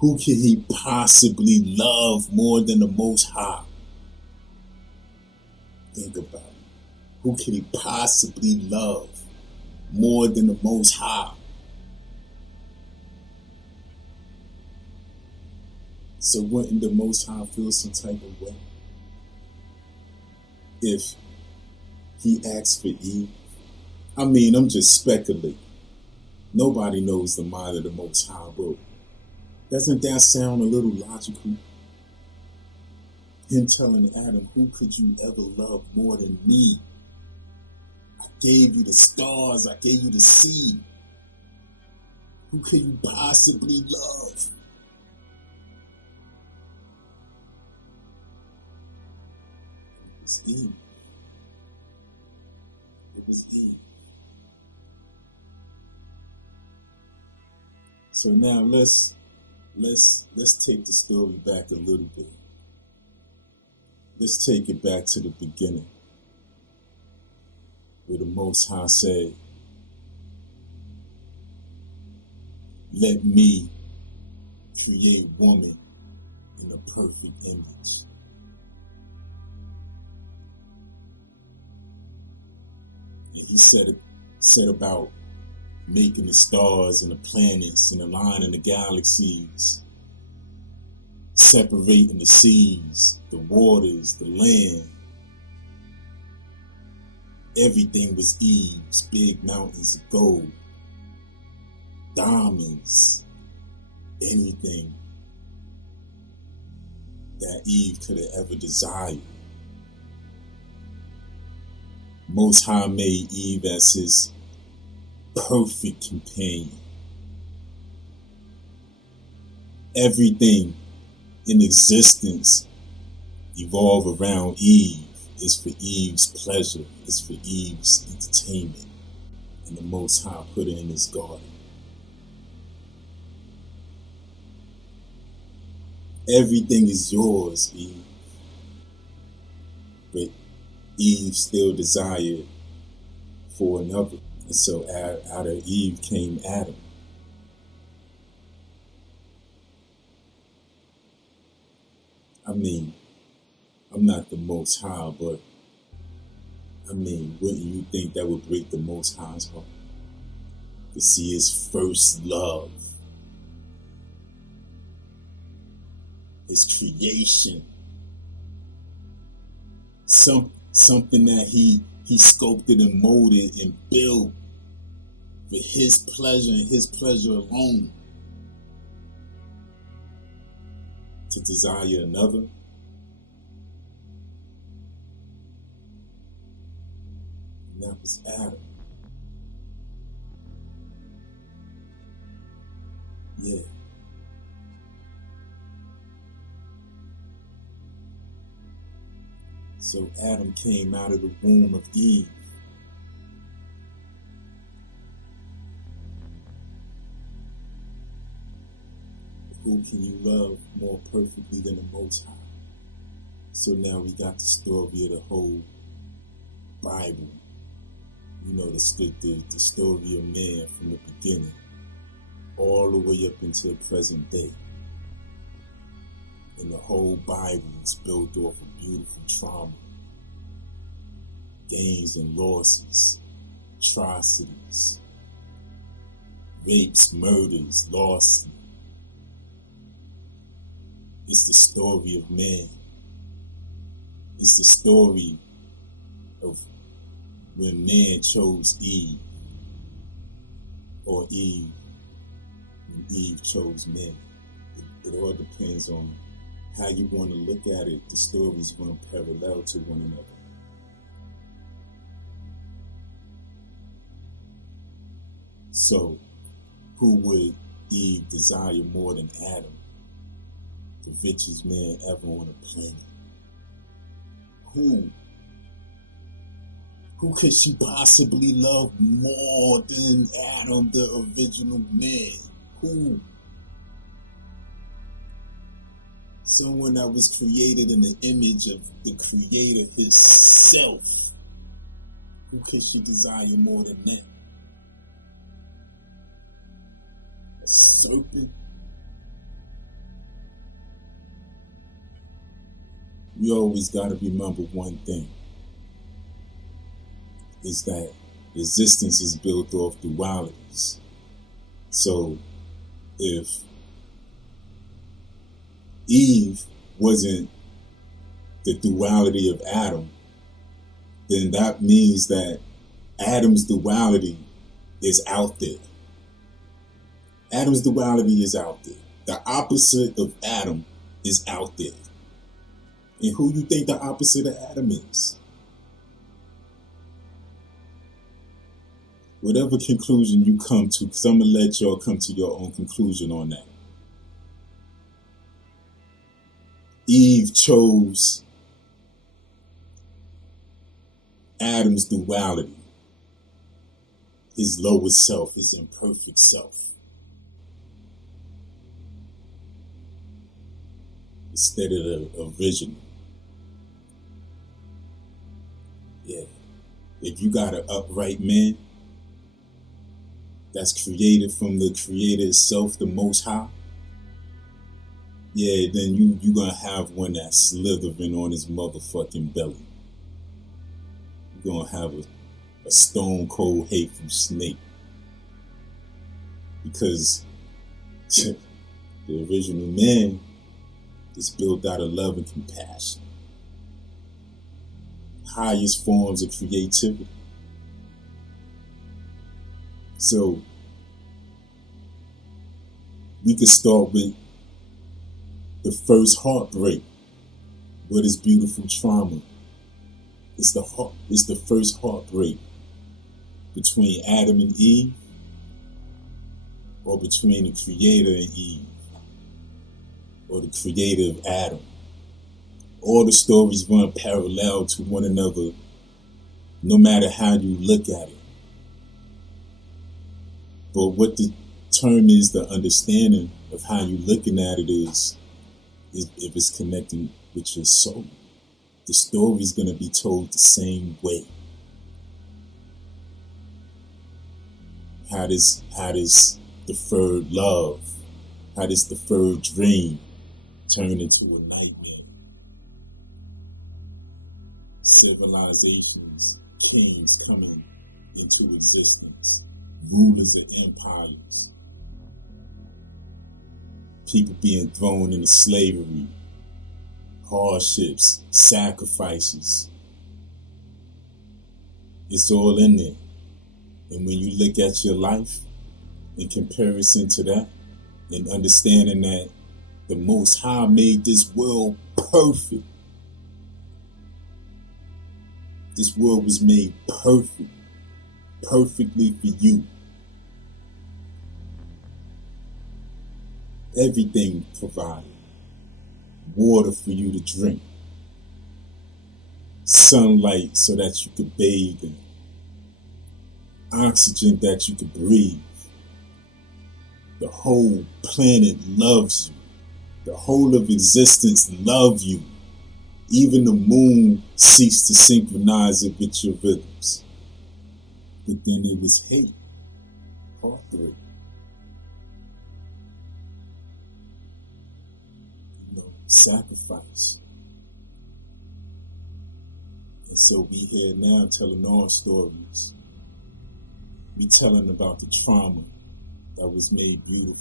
Who can he possibly love more than the Most High? Think about it. Who can he possibly love more than the Most High? So wouldn't the Most High feel some type of way if he asked for Eve? I mean, I'm just speculating. Nobody knows the mind of the Most High, but doesn't that sound a little logical? Him telling Adam, who could you ever love more than me? I gave you the stars, I gave you the sea. Who could you possibly love? It was Eve. It was Eve. So now let's take the story back a little bit. Let's take it back to the beginning, where the Most High said, let me create woman in a perfect image. And he said about making the stars and the planets and aligning the galaxies, separating the seas, the waters, the land. Everything was Eve's, big mountains of gold, diamonds, anything that Eve could have ever desired. Most High made Eve as his perfect companion. Everything in existence evolve around Eve. Is for Eve's pleasure. It's for Eve's entertainment. And the Most High put it in his garden. Everything is yours, Eve. But Eve still desired for another. And so out of Eve came Adam. I mean, I'm not the Most High, but I mean, wouldn't you think that would break the Most High's heart? To see his first love, his creation, something that he sculpted and molded and built for his pleasure and his pleasure alone, to desire another. And that was Adam. Yeah. So Adam came out of the womb of Eve. Who can you love more perfectly than the Most High? So now we got the story of the whole Bible. You know, the story of man from the beginning all the way up into the present day. And the whole Bible is built off of beautiful trauma, gains and losses, atrocities, rapes, murders, losses. It's the story of man. It's the story of when man chose Eve, or Eve when Eve chose man. It all depends on how you want to look at it. The stories run parallel to one another. So, who would Eve desire more than Adam, the richest man ever on the planet? Who could she possibly love more than Adam, the original man? Who? Someone that was created in the image of the Creator himself. Who could she desire more than that? A serpent? we always got to remember one thing, is that existence is built off dualities. So if Eve wasn't the duality of Adam, then that means that Adam's duality is out there. Adam's duality is out there. The opposite of Adam is out there. And who you think the opposite of Adam is? Whatever conclusion you come to, because I'm going to let y'all come to your own conclusion on that. Eve chose Adam's duality, his lowest self, his imperfect self, instead of the original. Yeah. If you got an upright man that's created from the creator itself, the Most High, yeah, then you gonna have one that's slithering on his motherfucking belly. You're gonna have a stone cold hateful snake. Because the original man is built out of love and compassion. Highest forms of creativity. So we could start with the first heartbreak. What is beautiful trauma? It's the first heartbreak between Adam and Eve, or between the creator and Eve, or the creator of Adam. All the stories run parallel to one another, no matter how you look at it. But what determines the understanding of how you're looking at it is if it's connecting with your soul. The story's going to be told the same way. How does deferred love, how does deferred dream turn into a nightmare? Civilizations, kings coming into existence, rulers of empires, people being thrown into slavery, hardships, sacrifices. It's all in there. And when you look at your life in comparison to that, and understanding that the Most High made this world perfect. This world was made perfect, perfectly for you. Everything provided. Water for you to drink. Sunlight so that you could bathe in. Oxygen that you could breathe. The whole planet loves you. The whole of existence loves you. Even the moon ceased to synchronize it with your rhythms. But then it was hate, heartbreak. Sacrifice. And so we here now telling our stories. We telling about the trauma that was made beautiful.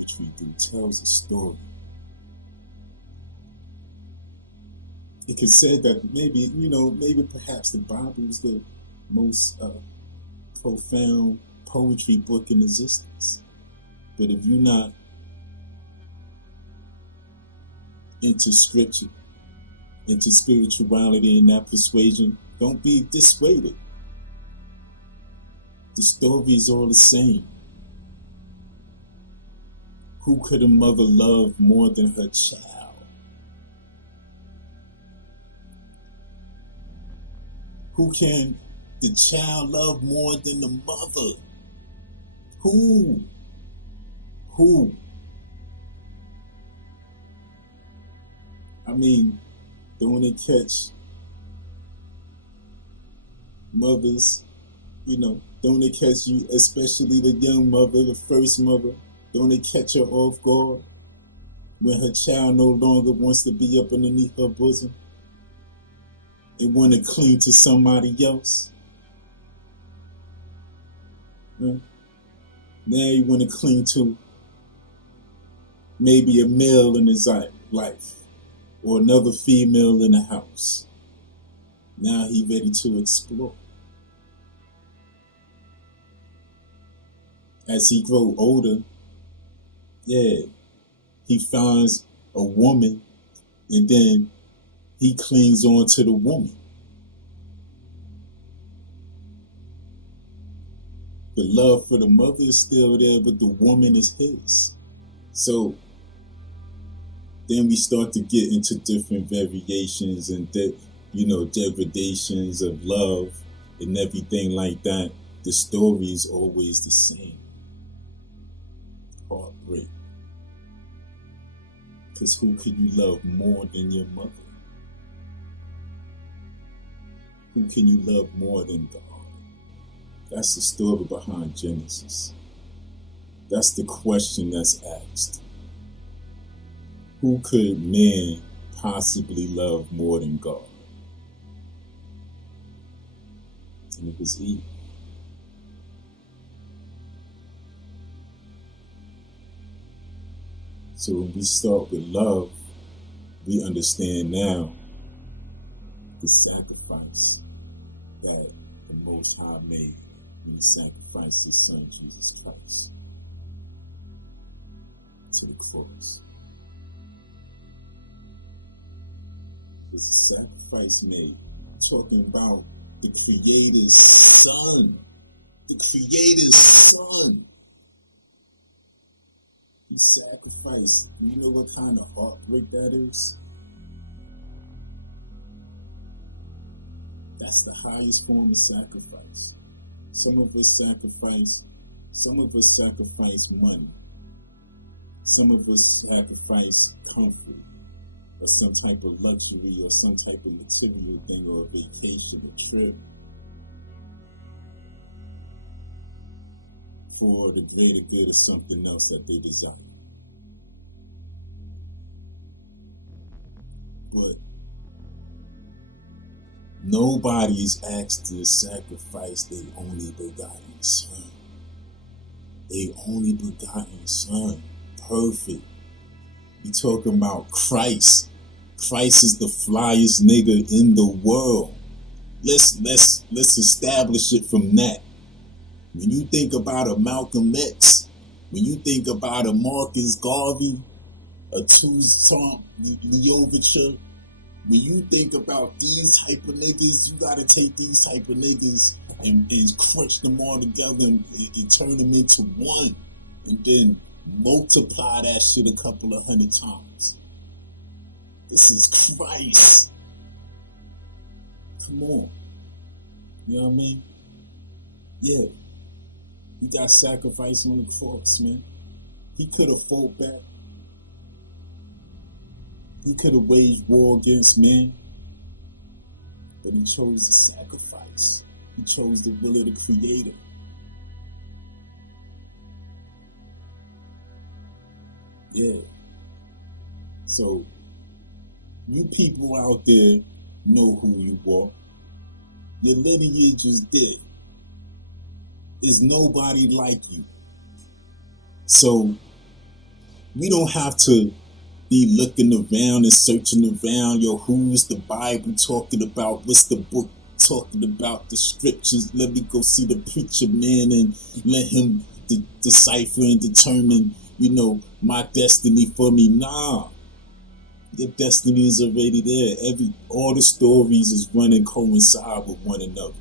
Which we do tells a story. It could say that maybe perhaps the Bible is the most profound poetry book in existence. But if you're not into scripture, into spirituality and that persuasion, don't be dissuaded. The story is all the same. Who could a mother love more than her child? Who can the child love more than the mother? Who? I mean, don't it catch mothers Don't they catch you, especially the young mother, the first mother, don't they catch her off guard when her child no longer wants to be up underneath her bosom and want to cling to somebody else? Now you want to cling to maybe a male in his life or another female in the house. Now he ready to explore. As he grow older, he finds a woman and then he clings on to the woman. The love for the mother is still there, but the woman is his. So then we start to get into different variations and degradations of love and everything like that. The story is always the same. Heartbreak. Because who could you love more than your mother? Who can you love more than God? That's the story behind Genesis. That's the question that's asked. Who could man possibly love more than God? And it was Eve. So when we start with love, we understand now the sacrifice that the Most High made when He sacrificed His Son, Jesus Christ, to the cross. There's a sacrifice made, talking about the Creator's Son. The Creator's Son. He sacrificed. Do you know what kind of heartbreak that is? That's the highest form of sacrifice. Some of us sacrifice money. Some of us sacrifice comfort, or some type of luxury, or some type of material thing, or a vacation, a trip, for the greater good of something else that they desire. But nobody is asked to sacrifice their only begotten Son. Their only begotten Son. Perfect. You talking about Christ. Christ is the flyest nigga in the world. Let's establish it from that. When you think about a Malcolm X, when you think about a Marcus Garvey, a Toussaint Louverture, when you think about these type of niggas, you gotta take these type of niggas and crunch them all together and turn them into one, and then multiply that shit a couple of 100 times. This is Christ. Come on. You know what I mean? Yeah. He got sacrificed on the cross, man. He could have fought back. He could have waged war against man. But he chose to sacrifice. He chose the will of the Creator. Yeah. So, you people out there know who you are. Your lineage is dead. There's nobody like you. So, we don't have to be looking around and searching around. Yo, who's the Bible talking about? What's the book talking about? The scriptures. Let me go see the preacher man and let him decipher and determine, my destiny for me. Nah. Your destiny is already there. All the stories is running coincide with one another.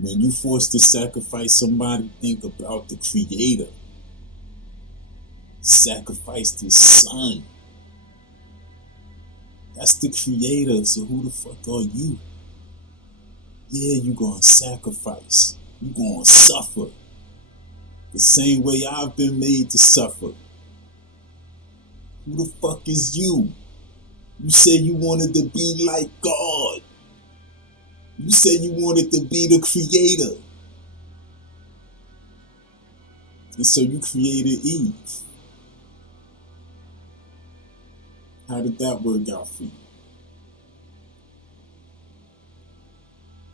When you forced to sacrifice somebody, think about the Creator. Sacrificed His Son. That's the Creator. So who the fuck are you? Yeah, you gonna sacrifice. You gonna suffer. The same way I've been made to suffer. Who the fuck is you? You said you wanted to be like God. You said you wanted to be the creator. And so you created Eve. How did that work out for you?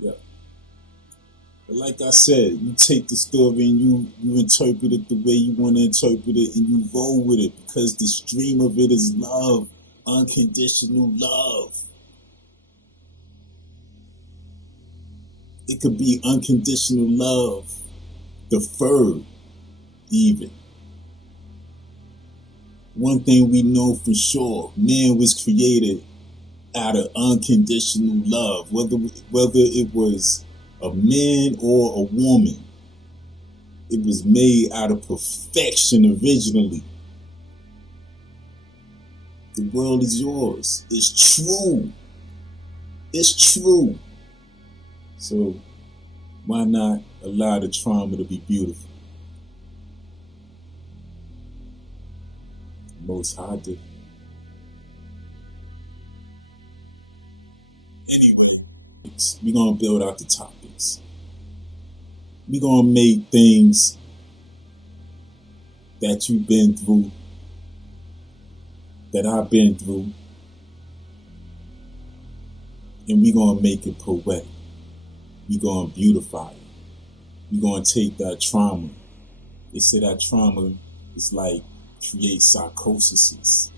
Yeah. But like I said, you take the story and you interpret it the way you want to interpret it, and you roll with it, because the stream of it is love, unconditional love. It could be unconditional love, deferred even. One thing we know for sure, man was created out of unconditional love, whether it was a man or a woman. It was made out of perfection originally. The world is yours. It's true. It's true. So why not allow the trauma to be beautiful? Most High did. Anyway, we're going to build out the topics. We're going to make things that you've been through, that I've been through, and we're going to make it poetic. We're going to beautify it. We're going to take that trauma. They say that trauma is like create psychoses,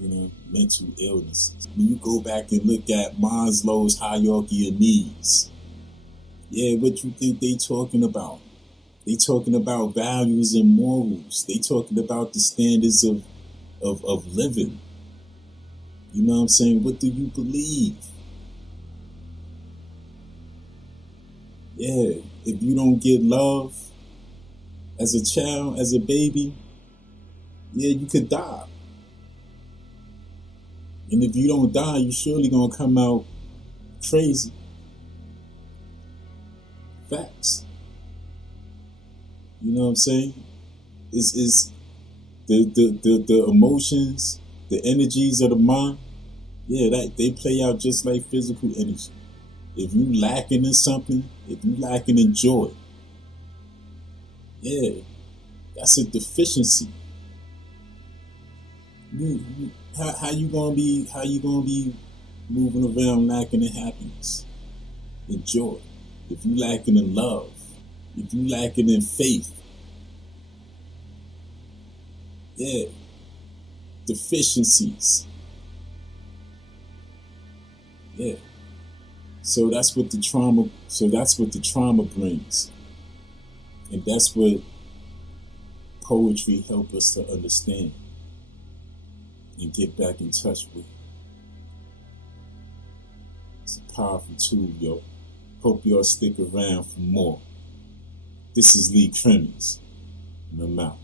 mental illnesses. When you go back and look at Maslow's hierarchy of needs, what you think they talking about? They talking about values and morals. They talking about the standards of living. You know what I'm saying? What do you believe? If you don't get love as a child, as a baby, you could die. And if you don't die, you're surely gonna come out crazy. Facts. You know what I'm saying? Is the emotions, the energies of the mind, that they play out just like physical energy. If you lacking in something, if you lacking in joy, that's a deficiency. How you gonna be moving around lacking in happiness, in joy? If you lacking in love, if you lacking in faith, deficiencies. So that's what the trauma brings. And that's what poetry helps us to understand and get back in touch with. It's a powerful tool, yo. Hope y'all stick around for more. This is Lee Crimmins, and I'm out.